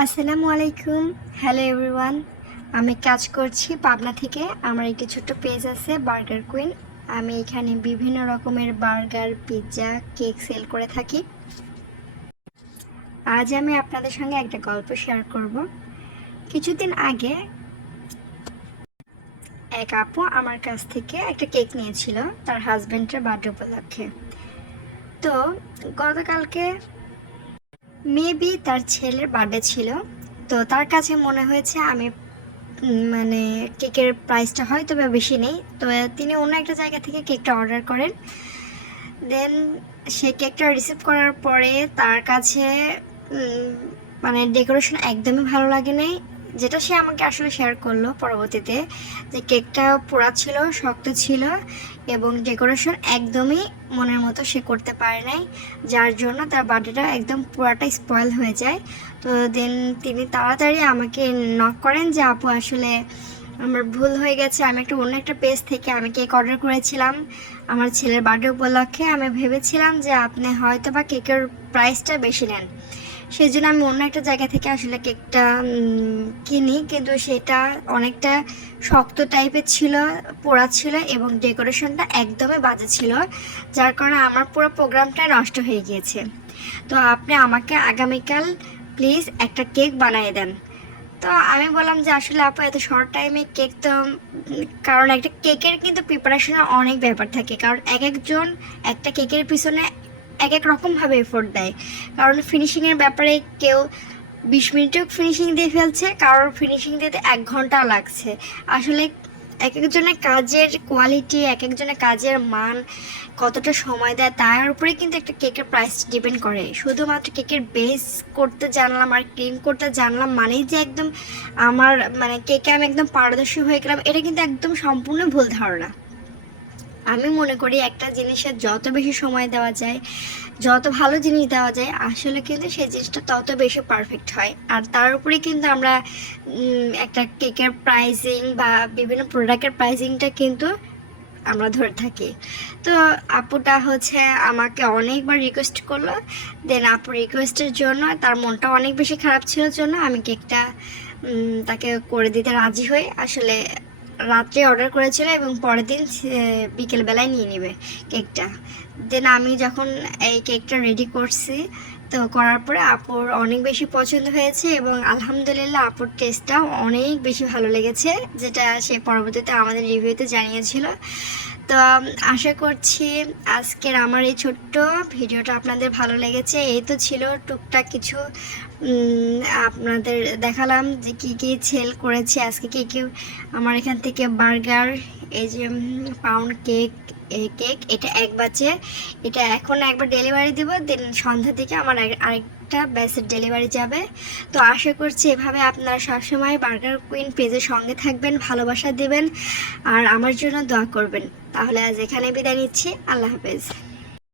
আসসালামু আলাইকুম। Hello everyone আমি কাজ করছি পাবনা থেকে। আমার একটি ছোট্ট পেজ আছে বার্গার কুইন আমি এখানে বিভিন্ন রকমের বার্গার, পিৎজা, কেক সেল করে থাকি। আজ আমি আপনাদের সঙ্গে একটা গল্প শেয়ার করব। কিছুদিন আগে এক আপু আমার কাছ থেকে একটা কেক নিয়েছিল, তার হাজব্যান্ডের বার্থডে উপলক্ষে। তো গতকালকে মেবি তার ছেলের বার্থডে ছিল। তো তার কাছে মনে হয়েছে আমি মানে কেকের প্রাইসটা হয়তো বা বেশি নেই। তো তিনি অন্য একটা জায়গা থেকে কেকটা অর্ডার করেন। দেন সে কেকটা রিসিভ করার পরে তার কাছে মানে ডেকোরেশন একদমই ভালো লাগে নাই যেটা সে আমাকে আসলে শেয়ার করল পরবর্তীতে, যে কেকটা পোড়া ছিল, শক্ত ছিল এবং ডেকোরেশন একদমই মনের মতো সে করতে পারে নাই, যার জন্য তার বার্থডেটা একদম পুরাটা স্পয়েল হয়ে যায়। তো দেন তিনি তাড়াতাড়ি আমাকে নক করেন যে, আপু, আসলে আমার ভুল হয়ে গেছে, আমি একটা অন্য একটা পেজ থেকে আমি কেক অর্ডার করেছিলাম। আমার ছেলের বার্থডে উপলক্ষে আমি ভেবেছিলাম যে আপনি হয়তো বা কেকের প্রাইসটা বেশি নেন। সেই জন্য আমি অন্য একটা জায়গা থেকে আসলে কেকটা কিনি। কিন্তু সেটা অনেকটা শক্ত টাইপের ছিল, পোড়া ছিল এবং ডেকোরেশনটা একদমই বাজে ছিল, যার কারণে আমার পুরো প্রোগ্রামটা নষ্ট হয়ে গিয়েছে। তো আপনি আমাকে আগামীকাল প্লিজ একটা কেক বানিয়ে দেন। তো আমি বললাম যে, আসলে আপু, এত শর্ট টাইমে কেক তো, কারণ একটা কেকের কিন্তু প্রিপারেশনের অনেক ব্যাপার থাকে। কারণ এক একজন একটা কেকের পিছনে এক এক রকমভাবে এফোর্ট দেয়। কারণ ফিনিশিংয়ের ব্যাপারে কেউ বিশ মিনিটেও ফিনিশিং দিয়ে ফেলছে, কারোর ফিনিশিং দিতে এক ঘণ্টা লাগছে। আসলে এক একজনের কাজের কোয়ালিটি এক একজনের কাজের মান কতটা সময় দেয়, তার উপরে কিন্তু একটা কেকের প্রাইস ডিপেন্ড করে। শুধুমাত্র কেকের বেস করতে জানলাম আর ক্রিম করতে জানলাম মানেই যে একদম আমার মানে কেকে আমি একদম পারদর্শী হয়ে গেলাম, এটা কিন্তু একদম সম্পূর্ণ ভুল ধারণা। আমি মনে করি একটা জিনিসের যত বেশি সময় দেওয়া যায়, যত ভালো জিনিস দেওয়া যায়, আসলে কিন্তু সেই জিনিসটা তত বেশি পারফেক্ট হয়। আর তার উপরে কিন্তু আমরা একটা কেকের প্রাইসিং বা বিভিন্ন প্রোডাক্টের প্রাইসিংটা কিন্তু আমরা ধরে থাকি। তো আপুটা হচ্ছে আমাকে অনেকবার রিকোয়েস্ট করল দেন আপু রিকোয়েস্টের জন্য তার মনটা অনেক বেশি খারাপ ছিল জন্য আমি কেকটা তাকে করে দিতে রাজি হই। আসলে রাত্রে অর্ডার করেছিল এবং পরের দিন বিকেলবেলায় নিয়ে নেবে কেকটা দেন আমি যখন এই কেকটা রেডি করছি, তো করার পরে আপুর অনেক বেশি পছন্দ হয়েছে এবং আলহামদুলিল্লাহ আপুর টেস্টটাও অনেক বেশি ভালো লেগেছে, যেটা সে পরবর্তীতে আমাদের রিভিউতে জানিয়েছিল। তো, আশা করছি আজকের আমার এই ছোট্ট ভিডিওটা আপনাদের ভালো লেগেছে। এই তো ছিল টুকটাক কিছু আপনাদের দেখালাম যে কী কী সেল করেছি। আজকে কী কী আমার এখান থেকে বার্গার এই যে পাউন্ড কেক কেক এটা এক বাচ্চে এটা এখন একবার ডেলিভারি দেবো দেন সন্ধ্যা থেকে আমার আর- আরেকটা ব্যাচের ডেলিভারি যাবে। তো আশা করছি এভাবে আপনারা সবসময় বার্গার কুইন পেজের সঙ্গে থাকবেন, ভালোবাসা দেবেন, আর আমার জন্য দোয়া করবেন। তাহলে আজ এখানে বিদায় নিচ্ছি, আল্লাহ হাফেজ।